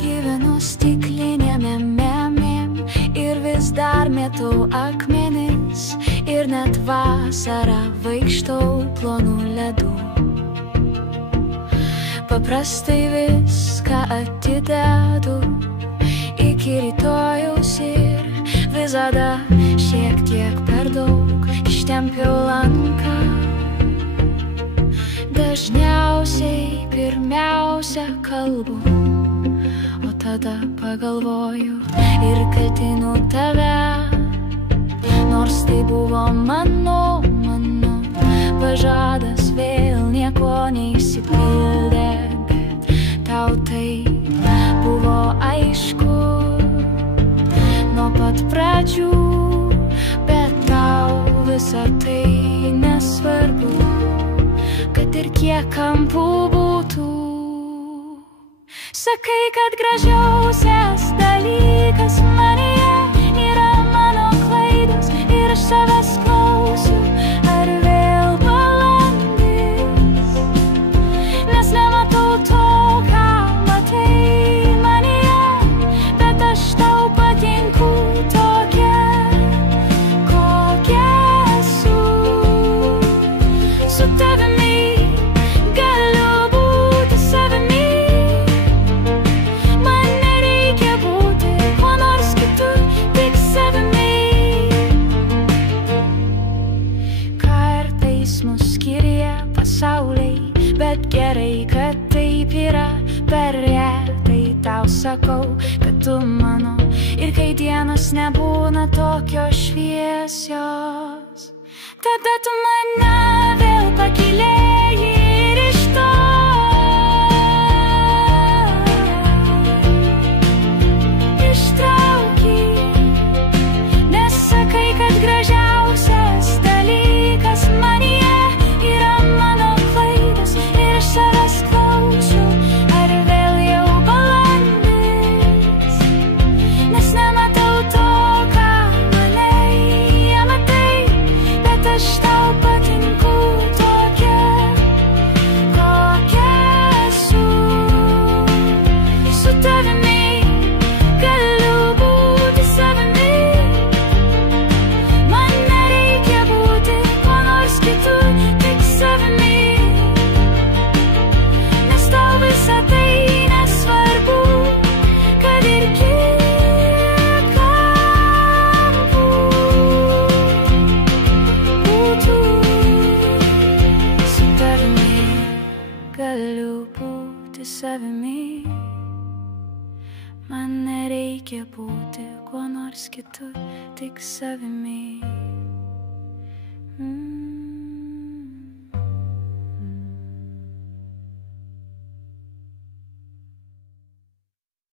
Gyvenu stiklinėme memėm ir vis dar mėtau akmenis, ir net vasarą vaikštau plonų ledų. Paprastai viską atidedu iki rytojaus ir visada šiek tiek per daug ištempiau lanką. Dažniausiai pirmiausia kalbu, o tada pagalvoju ir kaltinu tave. Nors tai buvo mano pažadas, vėl nieko neišsipildė, bet tau tai buvo aišku nuo pat pradžių, bet tau visa tai nesvarbu, kad ir kiek kampų būtų. Sakai, kad gražiausias dalykas manyje yra mano klaidos ir aš savęs klausiu, ar vėl balandis, nes nematau to, ką matai manyje, bet aš tau patinku tokia, kokia esu. Su tavimi galiu būti savimi, man nereikia būti kuo nors kitu, tik savimi. Kartais mus skiria pasauliai, bet gerai, kad taip yra. Per retai tau sakau, kad tu mano, ir kai dienos nebūna tokios šviesios, tada tu mane vėl pakylėjai ir iš to ištrauki. Nes sakai, kad gražiausias dalykas manyje yra mano klaidos ir aš savęs klausiu, ar vėl jau balandis, nes nematau to, ką manai matai, bet aš tau patinku tokia, kokia esu. Su tavimi galiu būti savimi, man nereikia būti kuo nors kitu, tik savimi, nes tau visa tai nesvarbu, kad ir kiek kampų būtų. Su tavimi galiu būti savimi, man nereikia būti kuo nors kitu, tik savimi.